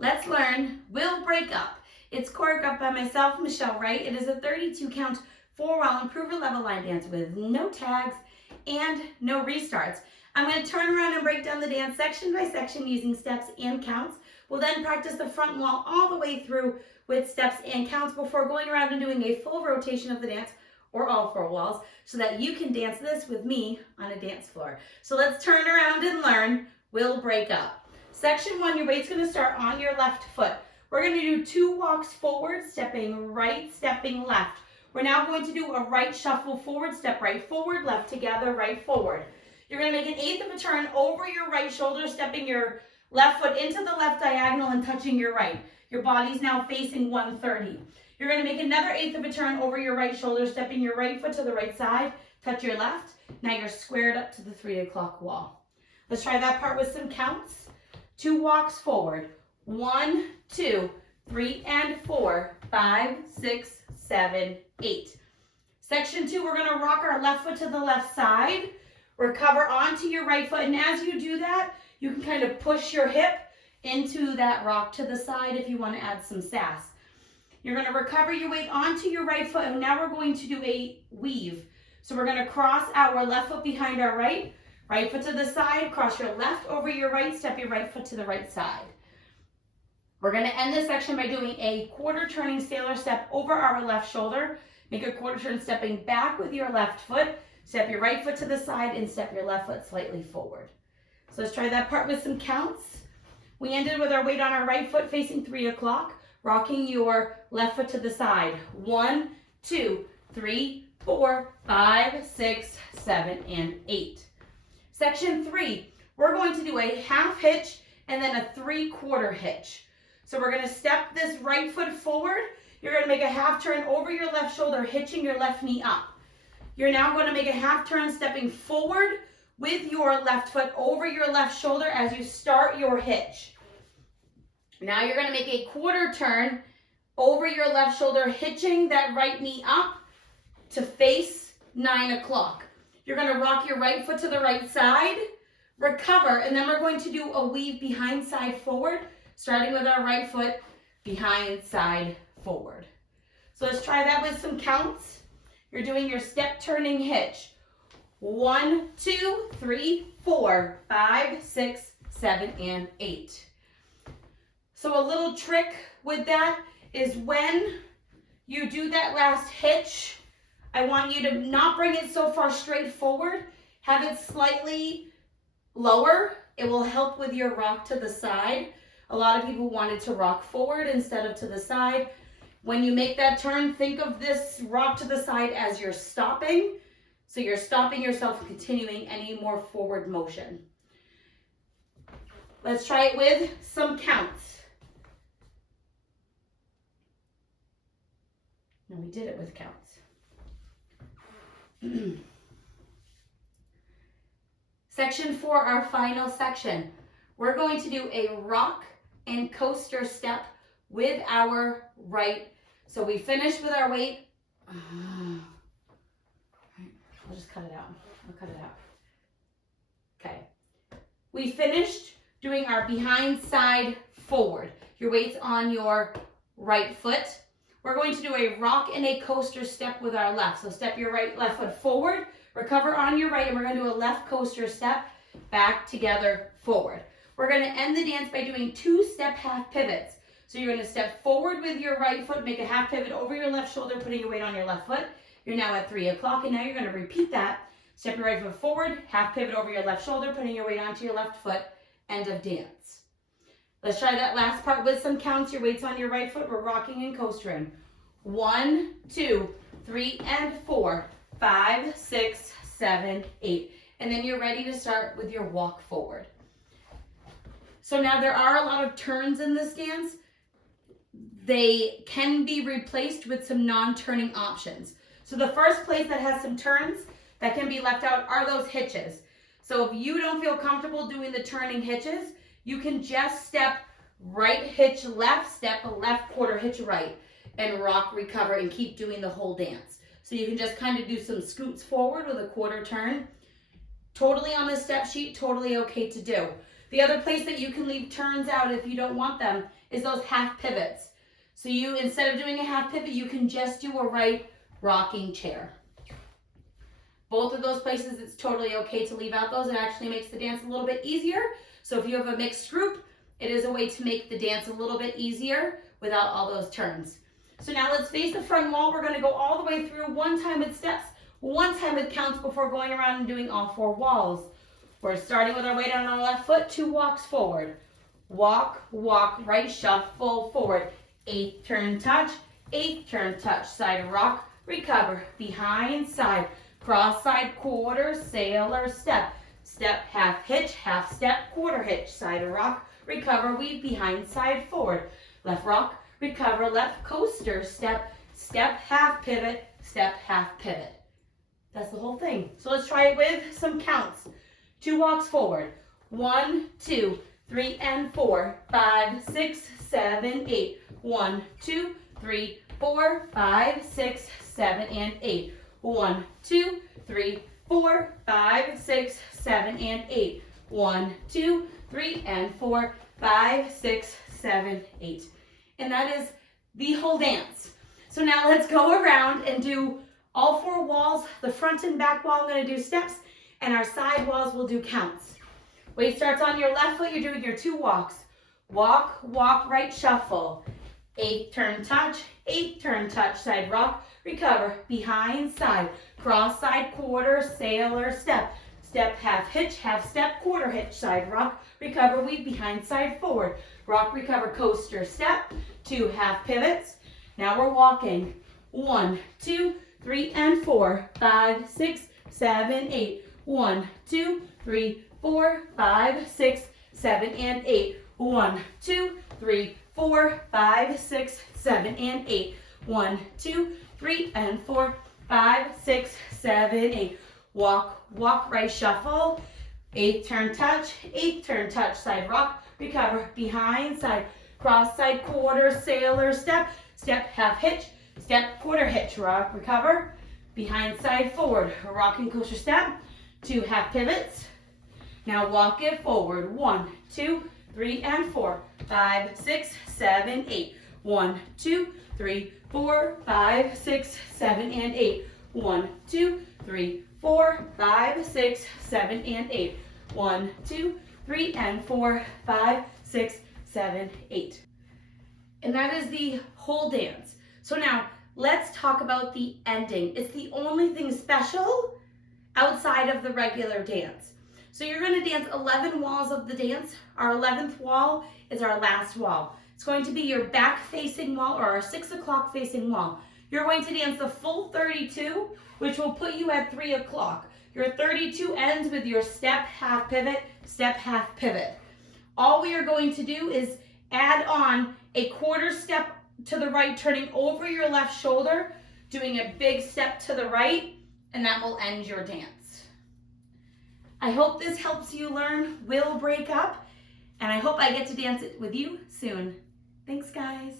Let's learn We'll Break Up. It's choreographed by myself, Michelle Wright. It is a 32 count 4-while improver level line dance with no tags and no restarts. I'm going to turn around and break down the dance section by section using steps and counts. We'll then practice the front wall all the way through with steps and counts before going around and doing a full rotation of the dance or all 4 walls so that you can dance this with me on a dance floor. So let's turn around and learn We'll Break Up. Section 1, your weight's going to start on your left foot. We're going to do 2 walks forward, stepping right, stepping left. We're now going to do a right shuffle forward, step right forward, left together, right forward. You're going to make an 1/8 of a turn over your right shoulder, stepping your left foot into the left diagonal and touching your right. Your body's now facing 130. You're going to make another 1/8 of a turn over your right shoulder, stepping your right foot to the right side, touch your left. Now you're squared up to the 3 o'clock wall. Let's try that part with some counts. 2 walks forward. 1, 2, 3, and 4, 5, 6, 7, 8. Section 2, we're going to rock our left foot to the left side. Recover onto your right foot, and as you do that, you can kind of push your hip into that rock to the side if you want to add some sass. You're going to recover your weight onto your right foot, and now we're going to do a weave. So we're going to cross our left foot behind our right foot to the side, cross your left over your right, step your right foot to the right side. We're going to end this section by doing a quarter turning sailor step over our left shoulder. Make a quarter turn stepping back with your left foot. Step your right foot to the side and step your left foot slightly forward. So let's try that part with some counts. We ended with our weight on our right foot facing 3 o'clock, rocking your left foot to the side. 1, 2, 3, 4, 5, 6, 7, and 8. Section 3, we're going to do a half hitch and then a 3/4 hitch. So we're going to step this right foot forward. You're going to make a half turn over your left shoulder, hitching your left knee up. You're now going to make a half turn stepping forward with your left foot over your left shoulder as you start your hitch. Now you're going to make a quarter turn over your left shoulder, hitching that right knee up to face 9 o'clock. You're going to rock your right foot to the right side, recover, and then we're going to do a weave behind side forward, starting with our right foot behind side forward. So let's try that with some counts. You're doing your step turning hitch. 1, 2, 3, 4, 5, 6, 7, and 8. So a little trick with that is when you do that last hitch, I want you to not bring it so far straight forward. Have it slightly lower. It will help with your rock to the side. A lot of people wanted to rock forward instead of to the side. When you make that turn, think of this rock to the side as you're stopping. So you're stopping yourself from continuing any more forward motion. Let's try it with some counts. No, we did it with counts. Section 4, our final section. We're going to do a rock and coaster step with our right. So we finished with our weight. I'll just cut it out. I'll cut it out. Okay. We finished doing our behind side forward. Your weight's on your right foot. We're going to do a rock and a coaster step with our left. So step your left foot forward, recover on your right, and we're going to do a left coaster step back together forward. We're going to end the dance by doing 2 step half pivots. So you're going to step forward with your right foot, make a half pivot over your left shoulder, putting your weight on your left foot. You're now at 3 o'clock, and now you're going to repeat that. Step your right foot forward, half pivot over your left shoulder, putting your weight onto your left foot. End of dance. Let's try that last part with some counts. Your weight's on your right foot. We're rocking and coastering. 1, 2, 3, and 4, 5, 6, 7, 8. And then you're ready to start with your walk forward. So now there are a lot of turns in this dance. They can be replaced with some non-turning options. So the first place that has some turns that can be left out are those hitches. So if you don't feel comfortable doing the turning hitches, you can just step right hitch left, step left quarter hitch right, and rock, recover, and keep doing the whole dance. So you can just kind of do some scoots forward with a quarter turn. Totally on the step sheet, totally okay to do. The other place that you can leave turns out if you don't want them is those half pivots. So you, instead of doing a half pivot, you can just do a right rocking chair. Both of those places, it's totally okay to leave out those. It actually makes the dance a little bit easier. So if you have a mixed group, it is a way to make the dance a little bit easier without all those turns. So now let's face the front wall. We're going to go all the way through one time with steps, one time with counts before going around and doing all 4 walls. We're starting with our weight on our left foot, 2 walks forward. Walk, walk, right, shuffle, forward. 8th turn touch, 8th turn touch, side rock, recover, behind, side, cross side, quarter, sailor, step. Step, half hitch, half step, quarter hitch, side rock, recover, weave, behind, side, forward. Left rock, recover, left coaster, step, step, half pivot, step, half pivot. That's the whole thing. So let's try it with some counts. 2 walks forward. 1, 2, 3, and 4, 5, 6, 7, 8. 1, 2, 3, 4, 5, 6, 7, and 8. 1, 2, 3, 4, 5, 6, 7, and 8. 1, 2, 3, and 4, 5, 6, 7, 8. And that is the whole dance. So now let's go around and do all 4 walls. The front and back wall, I'm going to do steps, and our side walls will do counts. Weight starts on your left foot. You're doing your 2 walks. Walk, walk, right, shuffle. 8th turn touch, 8th turn touch, side rock, recover, behind, side, cross side, quarter, sailor, step. Step, half hitch, half step, quarter hitch, side rock, recover, weave, behind, side, forward. Rock, recover, coaster, step. 2 half pivots. Now we're walking. 1, 2, 3, and 4, 5, 6, 7, 8. 1, 2, 3, 4, 5, 6, 7, and 8. 1, 2, 3, 4, 5, 6, 7, and 8. 1, 2, 3, and 4, 5, 6, 7, 8. Walk, walk, right, shuffle. 8th turn touch, 8th turn touch, side rock, recover, behind, side, cross side, quarter, sailor, step. Step, half hitch, step, quarter hitch, rock, recover, behind, side, forward, rocking coaster step. 2 half pivots. Now walk it forward. 1, 2, 3, and 4, 5, 6, 7, 8. 1, 2, 3, 4, 5, 6, 7, and 8. 1, 2, 3, 4, 5, 6, 7, and 8. 1, 2, 3, and 4, 5, 6, 7, 8. And that is the whole dance. So now let's talk about the ending. It's the only thing special outside of the regular dance. So you're going to dance 11 walls of the dance. Our 11th wall is our last wall. It's going to be your back facing wall, or our 6 o'clock facing wall. You're going to dance the full 32, which will put you at 3 o'clock. Your 32 ends with your step, half pivot, step, half pivot. All we are going to do is add on a quarter step to the right, turning over your left shoulder, doing a big step to the right, and that will end your dance. I hope this helps you learn Will Break Up, and I hope I get to dance it with you soon. Thanks, guys.